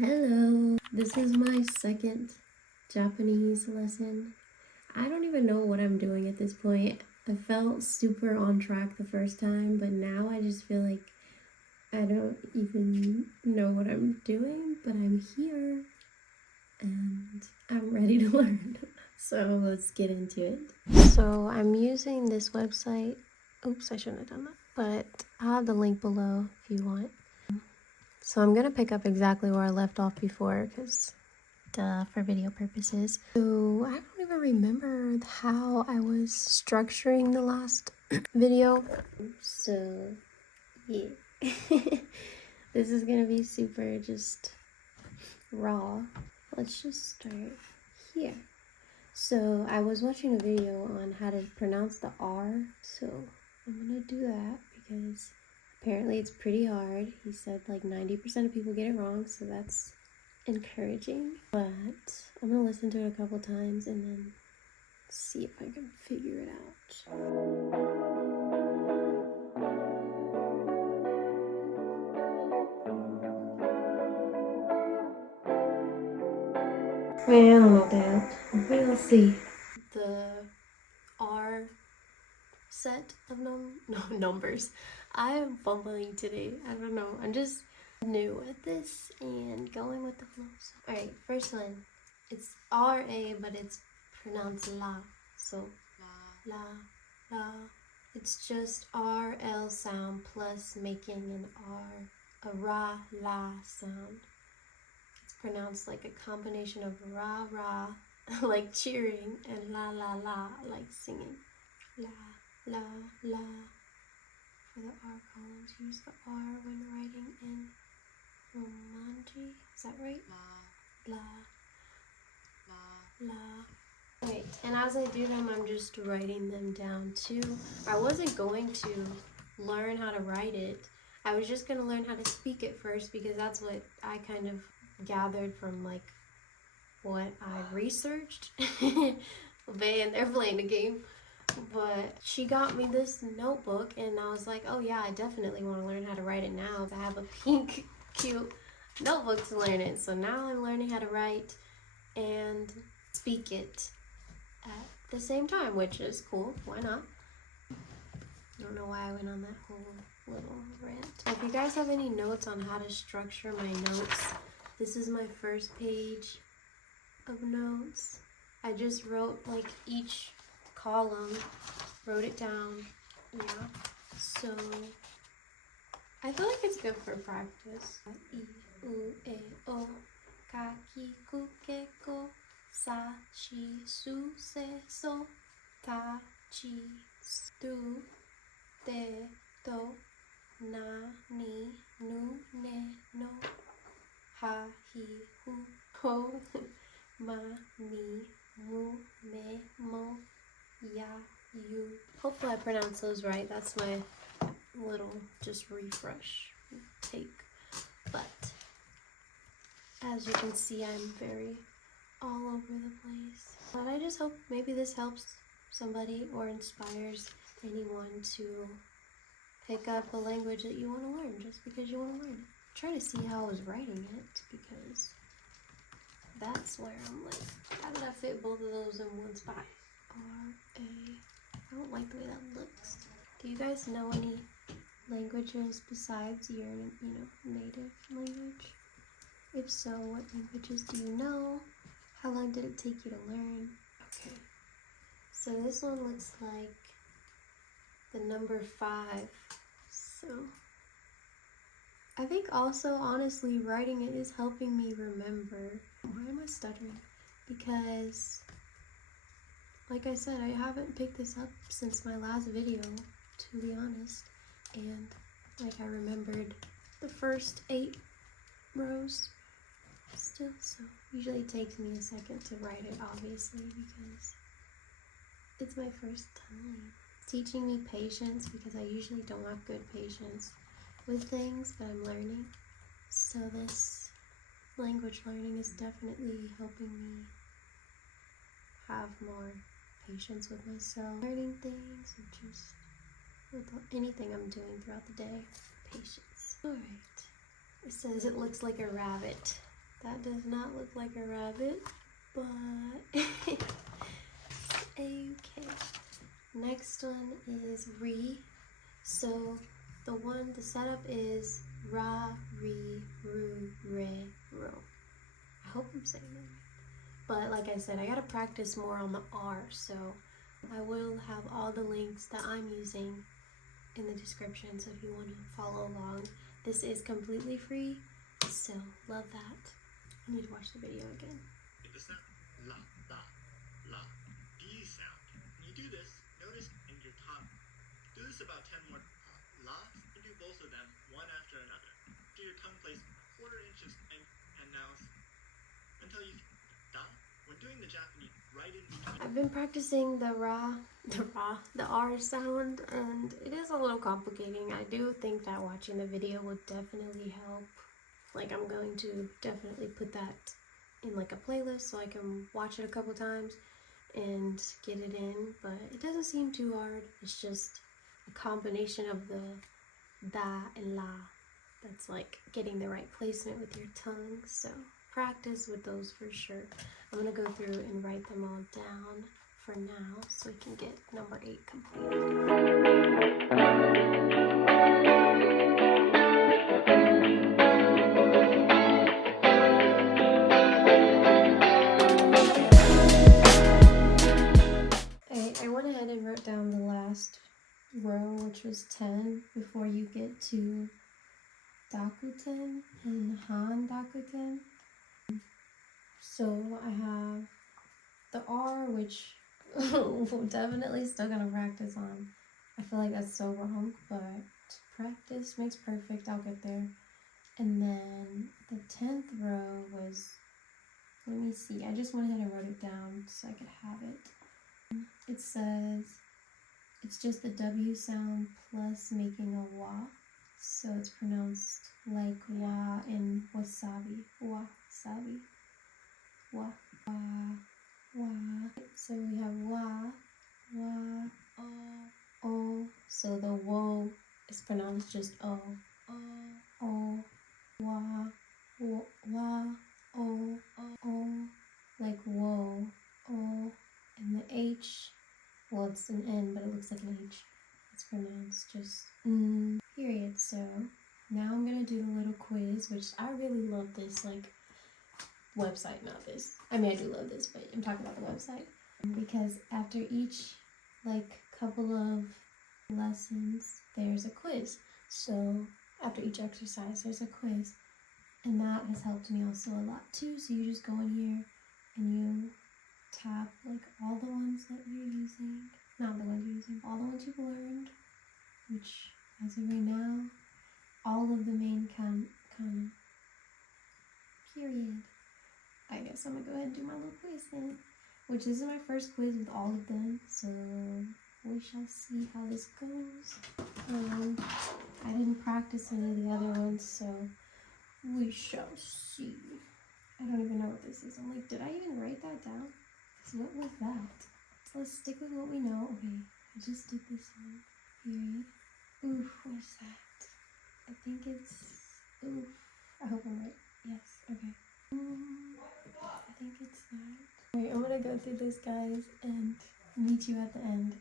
Hello, this is my second Japanese lesson. I don't even know what I'm doing at this point. I felt super on track the first time, but now I just feel like I don't even know what I'm doing, but I'm here and I'm ready to learn. So let's get into it. So I'm using this website. Oops, I shouldn't have done that, but I'll have the link below if you want. So I'm gonna pick up exactly where I left off before because for video purposes. So I don't even remember how I was structuring the last video. So yeah, this is gonna be super just raw. Let's just start here. So I was watching a video on how to pronounce the R. So I'm gonna do that because apparently it's pretty hard. He said like 90% of people get it wrong, so that's encouraging. But I'm gonna listen to it a couple times and then see if I can figure it out. I don't know that. We'll see. The R set of numbers. I am fumbling today. I don't know. I'm just new at this and going with the flow. So, alright, first one. It's R-A, but it's pronounced la. So la, la. It's just R-L sound plus making an R, a ra, la sound. It's pronounced like a combination of ra, ra, like cheering, and la, la, la, like singing. La, la, la. For the R columns, use the R when writing in Romanji. Is that right? La, la, la. Right, and as I do them, I'm just writing them down too. I wasn't going to learn how to write it. I was just going to learn how to speak it first because that's what I kind of gathered from like what I researched. Man, they're playing the game. But she got me this notebook and I was like, oh yeah, I definitely want to learn how to write it now. I have a pink, cute notebook to learn it. So now I'm learning how to write and speak it at the same time, which is cool. Why not? I don't know why I went on that whole little rant. If you guys have any notes on how to structure my notes, this is my first page of notes. I just wrote like each column, wrote it down, yeah. So I feel like it's good for practice. I, U, E, O, Ka, Ki, Ku, Ke, Ko, Sa, Chi, Su, Se, So, Ta, Chi, Tu, Te, To, Na, Ni, Nu, Ne, No, Ha, Hi, Hu, Ho, Ma, Mi, Mu, Me, Mo, Ya, You. Hopefully I pronounced those right. That's my little just refresh take. But as you can see, I'm very all over the place. But I just hope maybe this helps somebody or inspires anyone to pick up a language that you want to learn just because you want to learn it. Try to see how I was writing it because that's where I'm like, how did I fit both of those in one spot? R-A. I don't like the way that looks. Do you guys know any languages besides your, native language? If so, what languages do you know? How long did it take you to learn? Okay. So this one looks like the number 5. So I think also, honestly, writing it is helping me remember. Why am I stuttering? Because like I said, I haven't picked this up since my last video, to be honest. And like I remembered the first 8 rows still, so usually it takes me a second to write it, obviously, because it's my first time. It's teaching me patience because I usually don't have good patience with things, but I'm learning. So this language learning is definitely helping me have more patience with myself, learning things, and just with anything I'm doing throughout the day. Patience. Alright. It says it looks like a rabbit. That does not look like a rabbit, but it's okay. Next one is re. So the setup is ra, re, ru, re, ro. I hope I'm saying that right. But like I said, I gotta practice more on the R, so I will have all the links that I'm using in the description, so if you want to follow along. This is completely free, so love that. I need to watch the video again. The sound la, la, la, D sound. When you do this, notice in your tongue. Do this about 10 more la, and do both of them one after another. Do your tongue place quarter inches and now until you da. When doing the Japanese, right in between. I've been practicing the R sound, and it is a little complicating. I do think that watching the video would definitely help. Like, I'm going to definitely put that in like a playlist so I can watch it a couple times and get it in, but it doesn't seem too hard. It's just a combination of the da and la that's like getting the right placement with your tongue, so practice with those for sure. I'm gonna go through and write them all down for now so we can get number 8 completed. I went ahead and wrote down the last row, which was 10, before you get to Dakuten and Han Dakuten. So I have the R, which we're definitely still gonna practice on. I feel like that's so wrong, but practice makes perfect. I'll get there. And then the 10th row was, let me see, I just went ahead and wrote it down so I could have it. It says, it's just the W sound plus making a wa. So it's pronounced like wa in wasabi. Wasabi. Wa. Wa. Wa. So we have wa. Wa. O. So the wo is pronounced just o. O. Wa. Wa. O. O. Like whoa. O. And the H, well, it's an N, but it looks like an H. It's pronounced just period. So now I'm gonna do the little quiz, which I really love this, like, website, not this. I mean, I do love this, but I'm talking about the website. Because after each, like, couple of lessons, there's a quiz. So after each exercise, there's a quiz. And that has helped me also a lot too. So you just go in here and you tap like all the ones that you're using, not the ones you're using, all the ones you've learned, which as of right now, all of the main kana, period. I guess I'm gonna go ahead and do my little quiz then, which is my first quiz with all of them, so we shall see how this goes. I didn't practice any of the other ones, so we shall see. I don't even know what this is. I'm like, did I even write that down? So what was that? So let's stick with what we know. Okay, I just did this one. Period. Oof, what's that? I think it's, oof. I hope I'm right. Yes, okay. I think it's that. Alright, I'm gonna go through this, guys, and meet you at the end.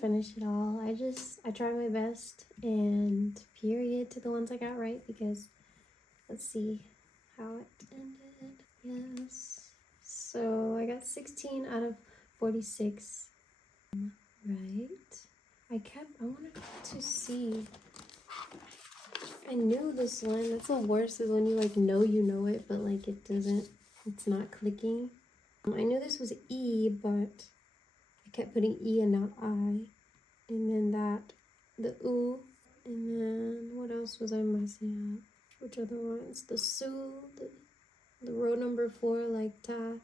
Finish it all. I tried my best, and period to the ones I got right, because let's see how it ended. Yes, so I got 16 out of 46 right. I wanted to see, I knew this one. That's the worst, is when you like know you know it, but like it's not clicking. I knew this was E, but I kept putting E and not I. And then the U, and then what else was I messing up? Which other ones? The Su, the row number 4, like ta.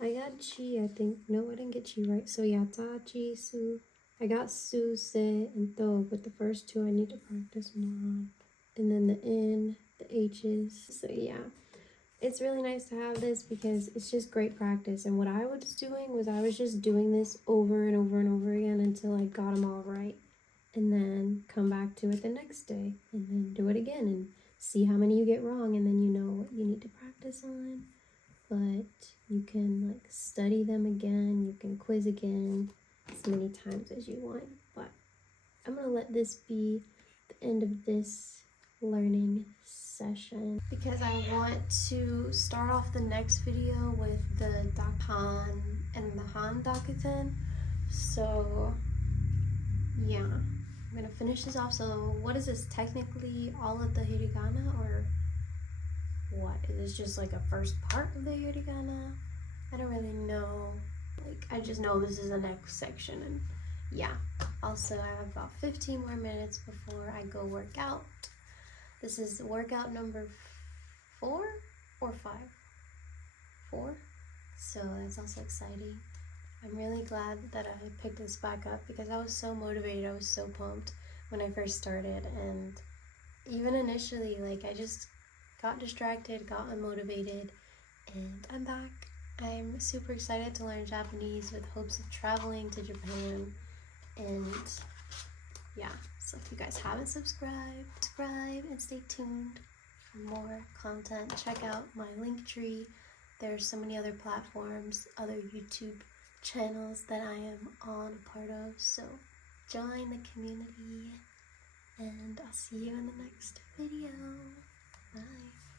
I got Chi, I think. No, I didn't get Chi right. So yeah, ta, chi, su. I got su, se, and tho, but the first two I need to practice more on. And then the N, the H's. So yeah, it's really nice to have this because it's just great practice. And what I was doing was I was just doing this over and over and over again until I got them all right. And then come back to it the next day and then do it again and see how many you get wrong, and then you know what you need to practice on. But you can like study them again, you can quiz again as many times as you want. But I'm gonna let this be the end of this learning session because I want to start off the next video with the Han and the Han Dakuten. So yeah, I'm gonna finish this off. So what is this, technically all of the hiragana, or what? Is this just like a first part of the hiragana? I don't really know. Like, I just know this is the next section, and yeah. Also, I have about 15 more minutes before I go work out. This is workout number 4 or 5? 4? So that's also exciting. I'm really glad that I picked this back up because I was so motivated. I was so pumped when I first started, and even initially, like, I just got distracted, got unmotivated, and I'm back. I'm super excited to learn Japanese with hopes of traveling to Japan. And yeah, so if you guys haven't subscribed, subscribe and stay tuned for more content. Check out my link tree. There's so many other platforms, other YouTube channels that I am on a part of. So join the community, and I'll see you in the next video. Bye.